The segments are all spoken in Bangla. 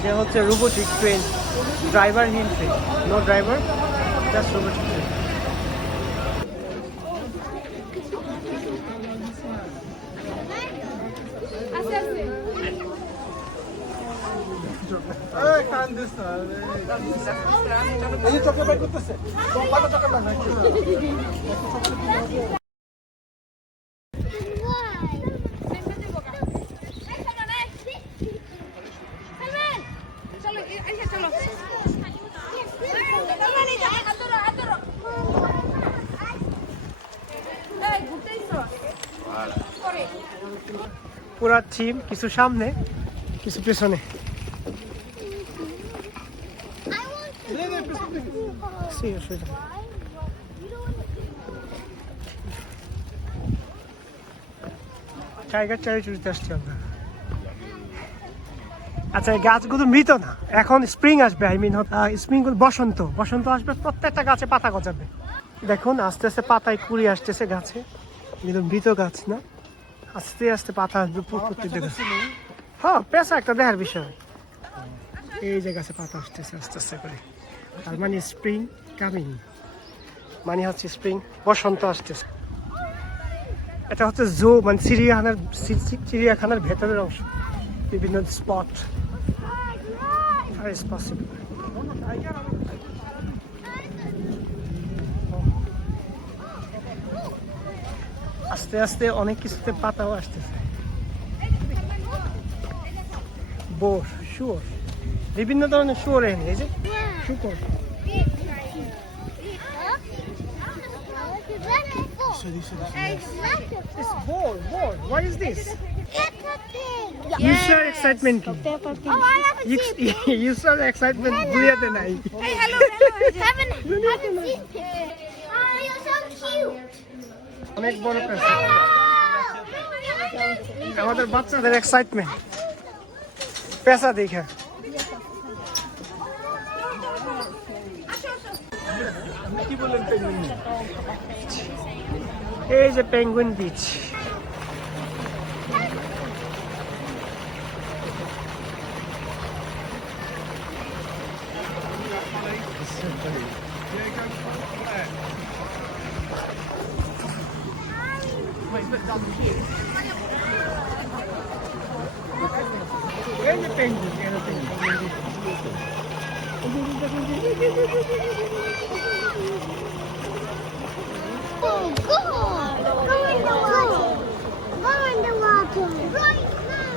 এটা হচ্ছে রোবোটিক ট্রেন, ড্রাইভারহীন train, no driver, just robotic train. পুরা থিম, কিছু সামনে কিছু পেছনে। টাইগার চারি চুরিতে আসছি আমরা। আচ্ছা, এই গাছগুলো মৃত না, এখন স্প্রিং আসবে, আই মিন স্প্রিং, বসন্ত বসন্ত আসবে, প্রত্যেকটা গাছে পাতা গজাবে। দেখুন আস্তে আস্তে পাতায় কুড়ি আসতেছে গাছে, কিন্তু মৃত গাছ না, আস্তে আস্তে পাতা আসবে প্রত্যেকটা গাছে। হ্যাঁ, পেঁচা একটা দেখার বিষয়। এই যে গাছে পাতা আসতেছে আস্তে আস্তে করে, তার মানে স্প্রিং কামিং, মানে হচ্ছে স্প্রিং, বসন্ত আসতেছে। এটা হচ্ছে জু, মানে চিড়িয়াখানার ভেতরের অংশ, বিভিন্ন স্পট। আস্তে আস্তে অনেক কিছুতে পাতাও আসতেছে। বোর, শুয়োর, বিভিন্ন ধরনের শুয়োর এনে, এই যে শুকর। It's boar. What is this? Peppa Pig. You share excitement. Peppa Pig. Oh, I love a You share excitement. Buriya de nahi. Hey, hello. Haven't seen Pig. Oh, you're so cute. অনেক বড় পেঁচা। আমাদের বাচ্চাদের এক্সাইটমেন্ট পেঁচা দেখে। এই যে পেঙ্গুইন বিচ। এই যে penguin, Oh, God. Go in the water. Go in the water. Right now.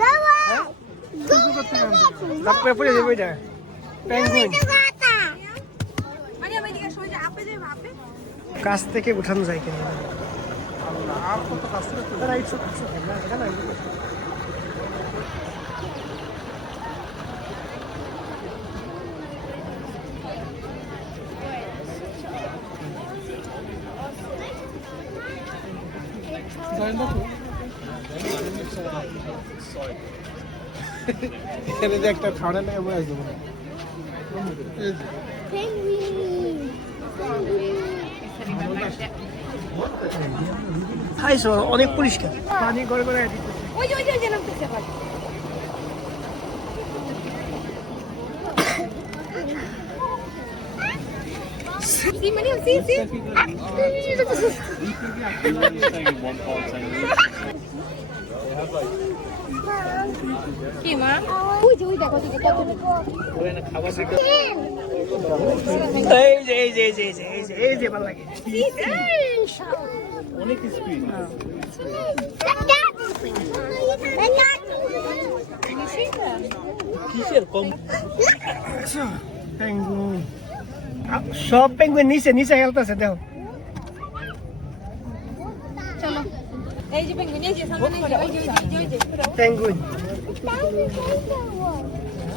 Go on. Go পড়ে যাবে এটা পেঙ্গুইন। কাছ থেকে উঠানো যায় কিনা, আর কত কাছ থেকে এখানে যে একটা খাওয়ানো লাগে বলে আসবো না। খাইছো, অনেক পরিষ্কার পানি, গড়ে গড়ে কি মা? ওই যে দেখো কত এই যে ভালো লাগে, অনেক স্পিড। কিসের কম? পেঙ্গুইন, সব পেঙ্গুইন নিচে নিচে খেলতেছে, দেখো। চলো, এই যে পেঙ্গুইন, এই যে সামনে, এই যে penguin.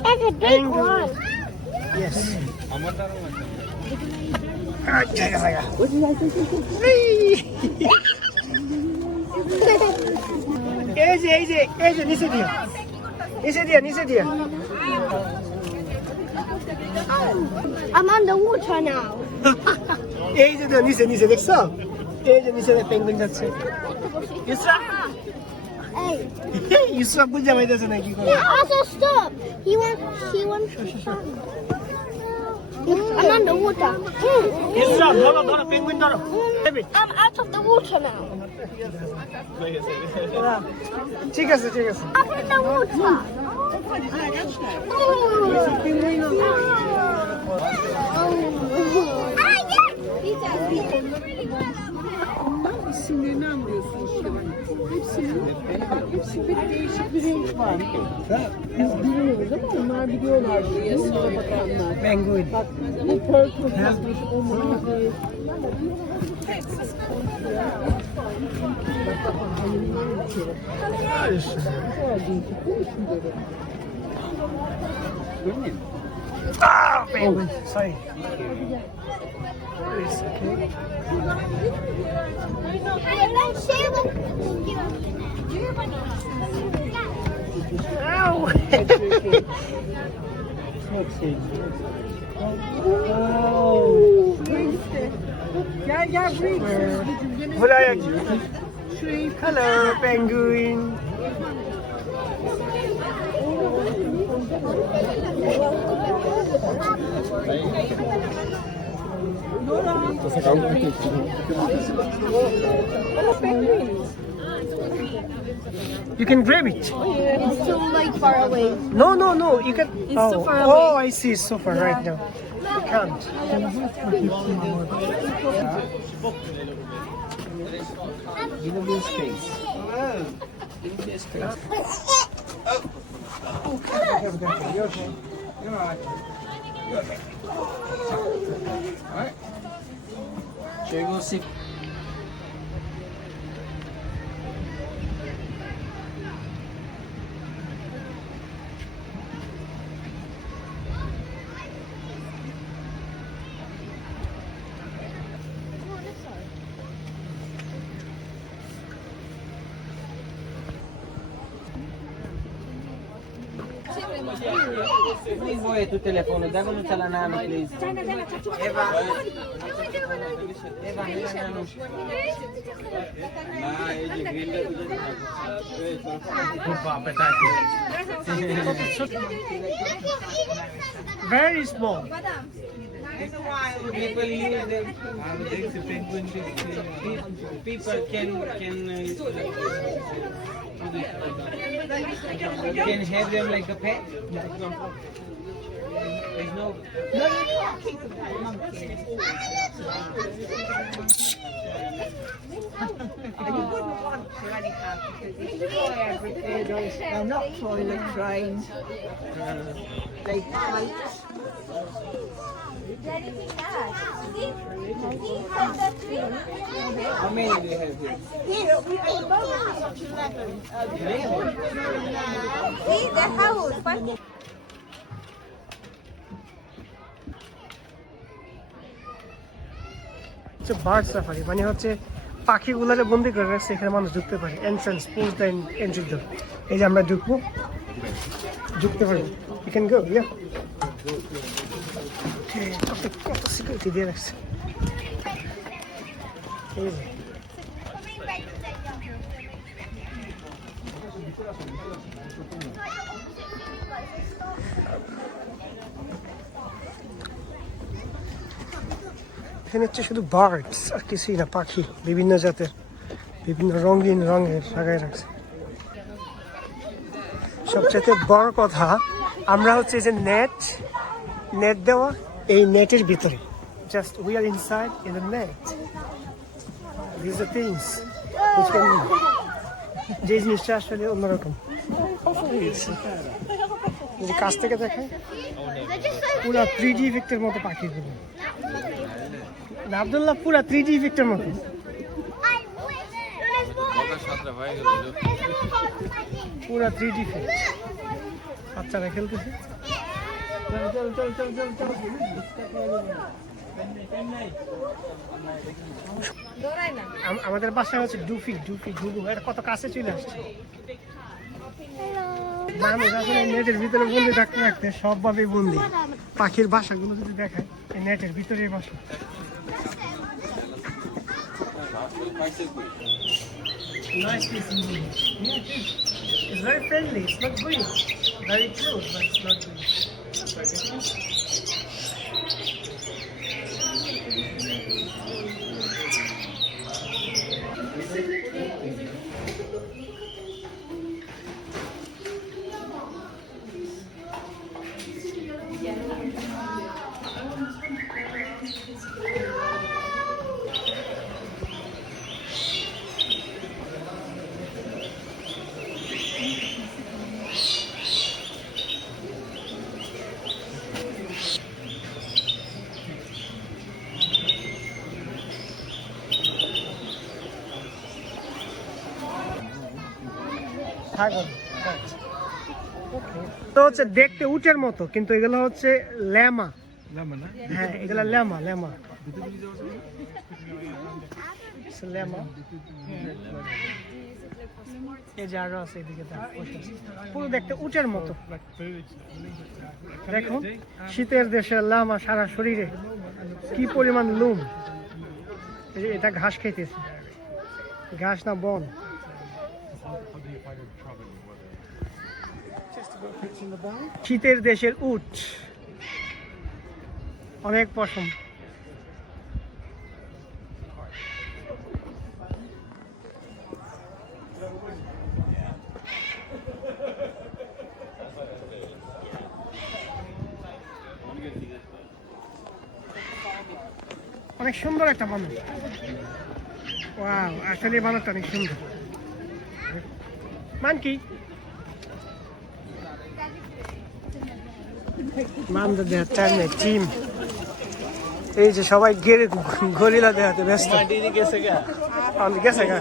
That's a big one. Yes. এই যে নিচে দিয়া। I'm on the water now. এই যে নিচে দেখছো, এই যে নিচে পেঙ্গুইন যাচ্ছে। ইসরা Hey. ইসরা বুঝে যাইতেছে না কি করে। He also stop. He wants to stop. I'm on the water. ইসরা ধরো ধরো পেঙ্গুইন ধরো। I'm out of the water now. ঠিক আছে ঠিক আছে। I'm in the water. İsimlerini anlıyorsun şu an. Hepsi bir değişik bir renk var. Biz bilmiyoruz ama onlar biliyorlar buraya sonra bakanlar. Penguin. Bak bu purple yazmış, o mavi. Bak bak hayırlar içeri. Güzel değişik değil mi şunları? Ah, penguin. Sorry. It's okay. Ow! Gel gel buraya gel. Buraya Hello, penguin. You can grab it. It's so like far away. No, no, no. You can. It's oh, so far oh, away. I see. It's so far right now. You can't. Give a little space. Give a little space. You're okay. You're alright. You're okay. Alright. Should we go see? Please boy tu telefono, dagami la nano please. Eva. Eva, nano. Very small. People use them. People can have them like a pet. There's no. They're not toilet trained. They fight. How many do you have here? Here, we at the moment got 11. See the house. হচ্ছে বার্ড সাফারি মানে হচ্ছে পাখিগুলোরে বন্দি করে রাখছে, এখানে মানুষ ঢুকতে পারে। এন্ট্রান্স পোজ দ্য এন্ট্রি ডোর। এই যে আমরা ঢুকবো, ঢুকতে পারবো। You can go. ইয়া কত সিকিউরিটি দিয়ে রাখছে। এই যে এখানে হচ্ছে শুধু বার্ডস আর কিছুই না, পাখি বিভিন্ন জাতের, বিভিন্ন রঙিন রঙের লাগাই রাখছে। সবচেয়ে বড় কথা, আমরা হচ্ছে যে নেট দেওয়া, এই নেটের ভিতরে just we are inside in the net. This R things যে জিনিসটা আসলে অন্যরকম। যদি কাছ থেকে দেখায় পুরো 3D ইফেক্টের মতো পাখিগুলো। আব্দুল্লাহ পুরা 3D ইফেক্টের মতো। পুরা 3D ইফেক্ট। বাচ্চারা খেলতেছে। আমাদের বাসায় হচ্ছে ডুফি ঘুঘু, এটা কত কাছে চলে আসছে। মানুষ আসলে নেটের ভিতরে বন্দি থাকতে থাকতে সবভাবে বন্দি। পাখির বাসাগুলো যদি দেখায়, এই নেটের ভিতরে বাসা। Nice looking. Yeah, it is. It's very friendly. It's not green. Very close, but it's not green. ছাগল তো হচ্ছে দেখতে উটের মতো, কিন্তু এগুলো হচ্ছে ল্যামা। হ্যাঁ, এগুলা ল্যামা ল্যামা ল্যামা। এই যে আরো আছে এদিকে, পুরো দেখতে উটের মতো। দেখুন শীতের দেশে লামা সারা শরীরে কি পরিমাণ লোম। এটা ঘাস খাইতেছে, ঘাস না বন। শীতের দেশের উট, অনেক পশম। অনেক সুন্দর একটা বানর। ওয়াও, আসলে বানরটা অনেক সুন্দর। মানকি মানদের দেখার টাইম নেই, টিম। এই যে সবাই গরিলা দেখাতে ব্যস্ত। গেছে গা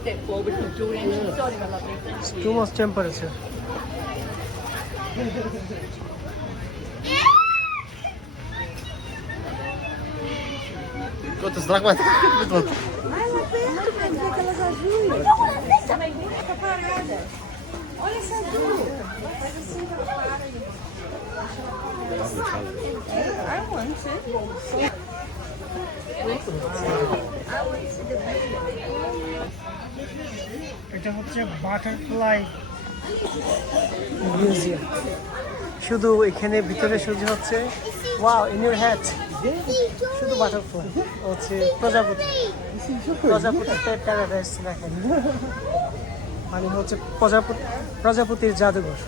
Step forward from Julian. She's sorry, my lovely. It's too much temperature. Quantas drachmas? Olha essa azul. Faz assim pra fora. I want it. এটা হচ্ছে বাটারফ্লাই মিউজিয়াম। শুধু এখানে ভিতরে শুধু হচ্ছে ওয়াও ইন ইউর হ্যাট, শুধু বাটারফ্লাই হচ্ছে প্রজাপতি। প্রজাপতিতে প্যারাডাইস দেখেন, মানে হচ্ছে প্রজাপতির জাদুঘর।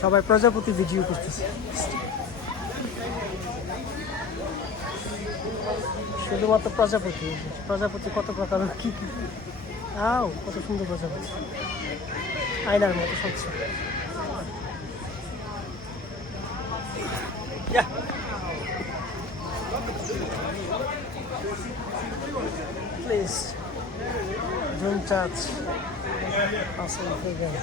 সবাই প্রজাপতি ভিডিও করতেছে, শুধুমাত্র প্রজাপতি। প্রজাপতি কত প্রকার, কি কি, আও কত সুন্দর প্রজাপতি, আয়নার মতো স্বচ্ছ। প্লিজ ডোন্ট টাচ আসল ফিগার।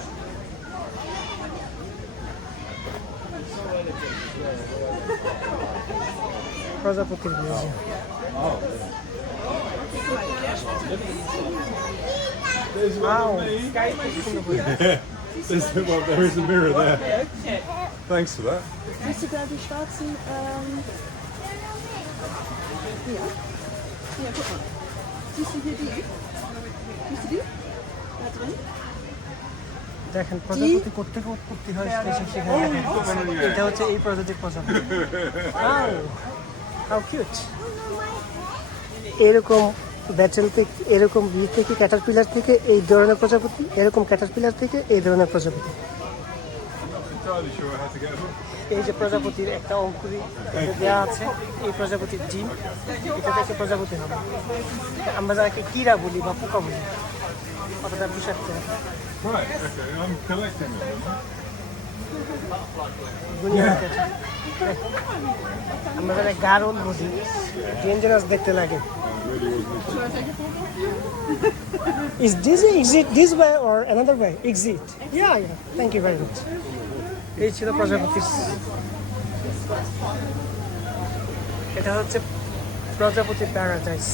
প্রজাপতির museum. Wow. Well, there is a mirror there. Thanks for that. Willst du gerade die schwarzen, ja. Ja, guck mal. Siehst du hier die? Siehst du die? Da drin? দেখেন প্রজাপতি করতে করতে হয় সেখানে। এটা হচ্ছে এই প্রজাতির প্রজাপতি। How cute. এরকম ব্যাটেল থেকে, এরকম বি থেকে, ক্যাটারপিলার থেকে এই ধরনের প্রজাপতি, এরকম ক্যাটারপিলার থেকে এই ধরনের প্রজাপতি। Entirely sure how to get a hook. এই যে প্রজাপতির একটা অঙ্কুরি দেওয়া আছে, এই প্রজাপতির ডিম, এটা থেকে প্রজাপতি হবে। আমরা যাকে কিরা বলি বা পোকা বলি, কতটা বিষাক্ত। Right, okay, I'm collecting them. আমরা তাহলে গারল বুঝি, ডেঞ্জারাস দেখতে লাগে। Is this exit this way or another way? Exit. Yeah. Thank you very much. এই ছিল প্রজাপতির, এটা হচ্ছে প্রজাপতি প্যারাডাইস।